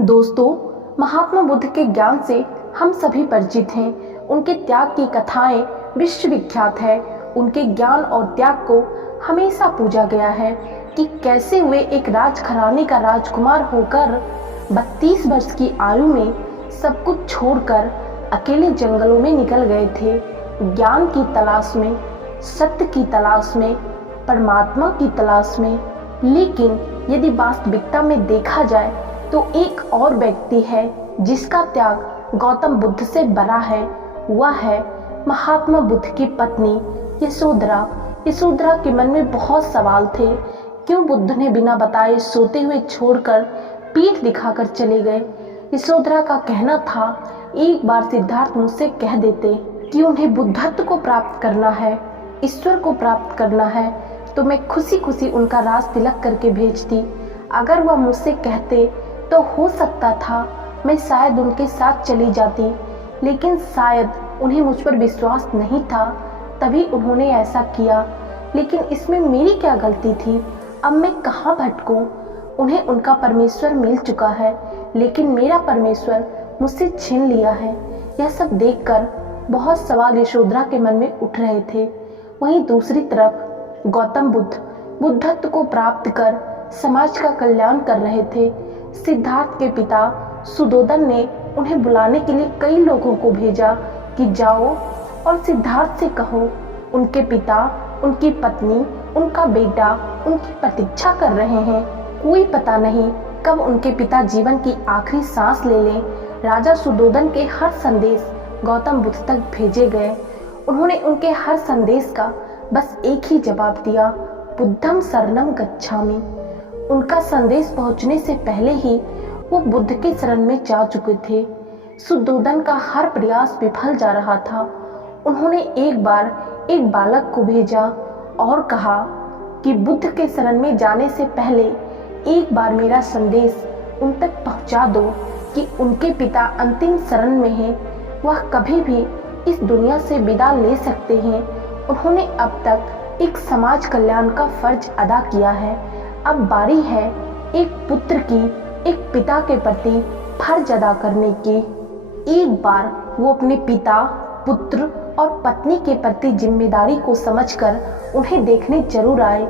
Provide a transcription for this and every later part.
दोस्तों, महात्मा बुद्ध के ज्ञान से हम सभी परिचित हैं। उनके त्याग की कथाएं विश्व विख्यात है। उनके ज्ञान और त्याग को हमेशा पूजा गया है कि कैसे वे एक राजघराने का राजकुमार होकर 32 वर्ष की आयु में सब कुछ छोड़कर अकेले जंगलों में निकल गए थे, ज्ञान की तलाश में, सत्य की तलाश में, परमात्मा की तलाश में। लेकिन यदि वास्तविकता में देखा जाए तो एक और व्यक्ति है जिसका त्याग गौतम बुद्ध से बड़ा है। वह है महात्मा बुद्ध की पत्नी यशोधरा। यशोधरा के मन में बहुत सवाल थे। क्यों बुद्ध ने बिना बताए सोते हुए छोड़कर पीठ दिखाकर चले गए? यशोधरा का कहना था, एक बार सिद्धार्थ मुझसे कह देते कि उन्हें बुद्धत्व को प्राप्त करना है, ईश्वर को प्राप्त करना है, तो मैं खुशी खुशी उनका राज तिलक करके भेजती। अगर वह मुझसे कहते तो हो सकता था मैं शायद उनके साथ चली जाती, लेकिन शायद उन्हें मुझ पर विश्वास नहीं था, तभी उन्होंने ऐसा किया। लेकिन इसमें मेरी क्या गलती थी? अब मैं कहाँ भटकूं? उन्हें उनका परमेश्वर मिल चुका है, लेकिन मेरा परमेश्वर मुझसे छीन लिया है। यह सब देखकर बहुत सवाल यशोधरा के मन में उठ रहे थे। वहीं दूसरी तरफ गौतम बुद्ध बुद्धत्व को प्राप्त कर समाज का कल्याण कर रहे थे। सिद्धार्थ के पिता सुदोधन ने उन्हें बुलाने के लिए कई लोगों को भेजा कि जाओ और सिद्धार्थ से कहो, उनके पिता, उनकी पत्नी, उनका बेटा उनकी प्रतीक्षा कर रहे हैं। कोई पता नहीं कब उनके पिता जीवन की आखिरी सांस ले लें। राजा सुदोधन के हर संदेश गौतम बुद्ध तक भेजे गए। उन्होंने उनके हर संदेश का बस एक ही जवाब दिया, बुद्धम शरणम गच्छामि। उनका संदेश पहुंचने से पहले ही वो बुद्ध के शरण में जा चुके थे। सुदोधन का हर प्रयास विफल जा रहा था। उन्होंने एक बार एक बालक को भेजा और कहा कि बुद्ध के शरण में जाने से पहले एक बार मेरा संदेश उन तक पहुंचा दो कि उनके पिता अंतिम शरण में हैं, वह कभी भी इस दुनिया से विदा ले सकते हैं। उन्होंने अब तक एक समाज कल्याण का फर्ज अदा किया है। अब बारी है एक पुत्र की एक पिता के प्रति फर्ज अदा करने की। एक बार वो अपने पिता, पुत्र और पत्नी के प्रति जिम्मेदारी को समझकर उन्हें देखने जरूर आए।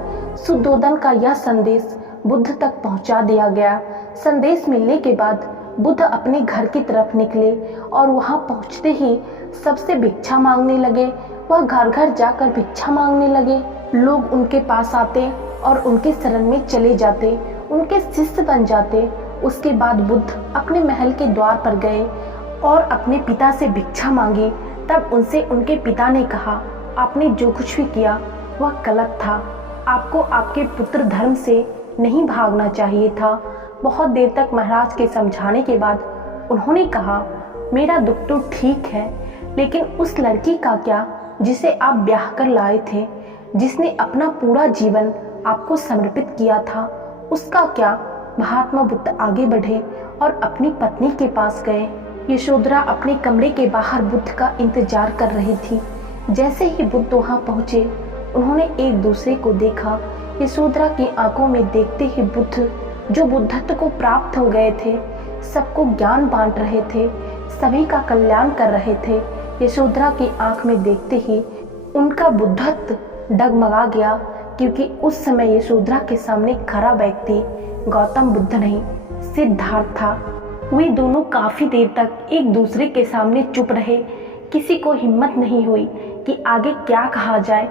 सुदोधन का यह संदेश बुद्ध तक पहुंचा दिया गया। संदेश मिलने के बाद बुद्ध अपने घर की तरफ निकले और वहां पहुंचते ही सबसे भिक्षा मांगने लगे। वह घर घर जाकर भिक्षा मांगने लगे। लोग उनके पास आते और उनके शरण में चले जाते, उनके शिष्य बन जाते। उसके बाद बुद्ध अपने महल के द्वार पर गए और अपने पिता से भिक्षा मांगी। तब उनसे उनके पिता ने कहा, आपने जो कुछ भी किया वह गलत था। आपको आपके पुत्र धर्म से नहीं भागना चाहिए था। बहुत देर तक महाराज के समझाने के बाद उन्होंने कहा, मेरा दुख तो ठीक है, लेकिन उस लड़की का क्या जिसे आप ब्याह कर लाए थे, जिसने अपना पूरा जीवन आपको समर्पित किया था, उसका क्या? महात्मा बुद्ध आगे बढ़े और अपनी पत्नी के पास गए। यशोधरा अपने कमरे के बाहर बुद्ध का इंतजार कर रही थी। जैसे ही बुद्ध वहां पहुंचे, उन्होंने एक दूसरे को देखा। यशोधरा की आंखों में देखते ही बुद्ध, जो बुद्धत्व को प्राप्त हो गए थे, सबको ज्ञान बांट रहे थे, सभी का कल्याण कर रहे थे। यशोधरा की आंख में देखते ही उनका बुद्धत्व डगमगा गया, क्योंकि उस समय यशोधरा के सामने खड़ा व्यक्ति गौतम बुद्ध नहीं, सिद्धार्थ था। वे दोनों काफी देर तक एक दूसरे के सामने चुप रहे। किसी को हिम्मत नहीं हुई कि आगे क्या कहा जाए,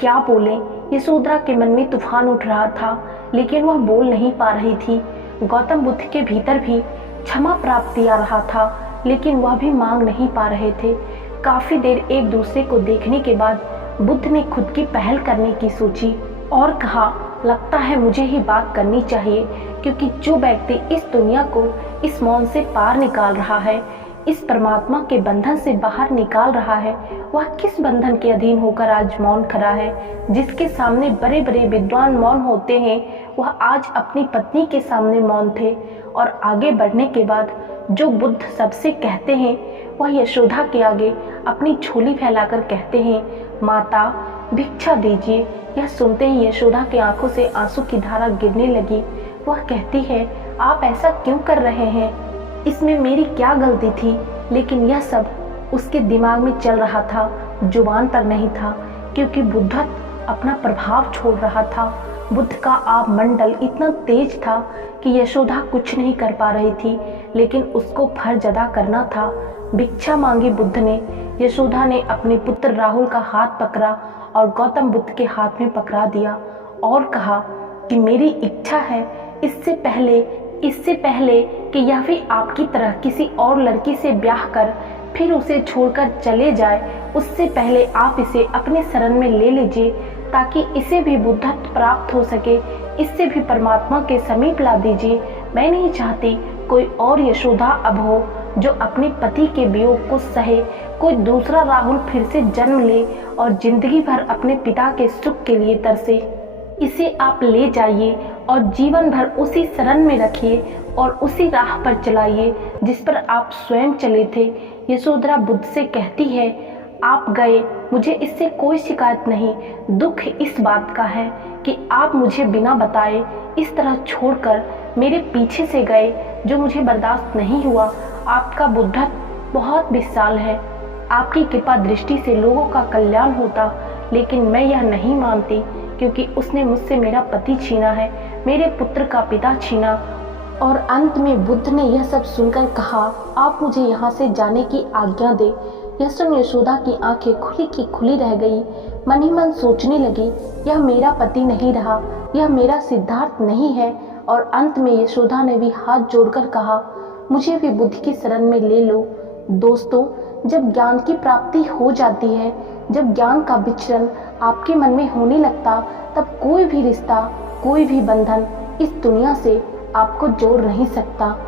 क्या बोले। यशोधरा के मन में तूफान उठ रहा था, लेकिन वह बोल नहीं पा रही थी। गौतम बुद्ध के भीतर भी क्षमा प्राप्ति आ रहा था, लेकिन वह भी मांग नहीं पा रहे थे। काफी देर एक दूसरे को देखने के बाद बुद्ध ने खुद की पहल करने की सोची और कहा, लगता है मुझे ही बात करनी चाहिए, क्योंकि जो व्यक्ति इस दुनिया को इस मौन से पार निकाल रहा है, इस परमात्मा के बंधन से बाहर निकाल रहा है, वह किस बंधन के अधीन होकर आज मौन खड़ा है? जिसके सामने बड़े बड़े विद्वान मौन होते हैं, वह आज अपनी पत्नी के सामने मौन थे। और आगे बढ़ने के बाद जो बुद्ध सबसे कहते हैं, वह यशोदा के आगे अपनी झोली फैलाकर कहते हैं, माता भिक्षा दीजिए। यह सुनते ही यशोदा की आंखों से आंसू की धारा गिरने लगी। वह कहती है, आप ऐसा क्यों कर रहे हैं? इसमें मेरी क्या गलती थी? लेकिन यह सब उसके दिमाग में चल रहा था, जुबान पर नहीं था, क्योंकि बुद्धत्व अपना प्रभाव छोड़ रहा था। बुद्ध का आभमंडल इतना तेज था कि यशोदा कुछ नहीं कर पा रही थी, लेकिन उसको फर्ज अदा करना था। भिक्षा मांगी बुद्ध ने। यशोदा ने अपने पुत्र राहुल का हाथ पकड़ा और गौतम बुद्ध के हाथ में पकड़ा दिया और कहा कि मेरी इच्छा है इससे पहले कि यह भी आपकी तरह किसी और लड़की से ब्याह कर फिर उसे छोड़कर चले जाए, उससे पहले आप इसे अपने शरण में ले लीजिए, ताकि इसे भी बुद्धत्व प्राप्त हो सके, इससे भी परमात्मा के समीप ला दीजिए। मैं नहीं चाहती कोई और यशोदा अब हो जो अपने पति के वियोग को सहे, कोई दूसरा राहुल फिर से जन्म ले और जिंदगी भर अपने पिता के सुख के लिए तरसे। इसे आप ले जाइए और जीवन भर उसी शरण में रखिए और उसी राह पर चलाइए जिस पर आप स्वयं चले थे। यशोधरा बुद्ध से कहती है, आप गए, मुझे इससे कोई शिकायत नहीं। दुख इस बात का है कि आप मुझे बिना बताए इस तरह छोड़कर मेरे पीछे से गए, जो मुझे बर्दाश्त नहीं हुआ। आपका बुद्धत्व बहुत विशाल है, आपकी कृपा दृष्टि से लोगों का कल्याण होता, लेकिन मैं यह नहीं मानती, क्योंकि उसने मुझसे मेरा पति छीना है, मेरे पुत्र का पिता छीना। और अंत में बुद्ध ने यह सब सुनकर कहा, आप मुझे यहाँ से जाने की आज्ञा दे। यह सुन यशोदा की आंखें खुली की खुली रह गई। मन ही मन सोचने लगी, यह मेरा पति नहीं रहा, यह मेरा सिद्धार्थ नहीं है। और अंत में यशोदा ने भी हाथ जोड़कर कहा, मुझे भी बुद्ध की शरण में ले लो। दोस्तों, जब ज्ञान की प्राप्ति हो जाती है, जब ज्ञान का विचरण आपके मन में होने लगता, तब कोई भी रिश्ता, कोई भी बंधन इस दुनिया से आपको जोड़ नहीं सकता।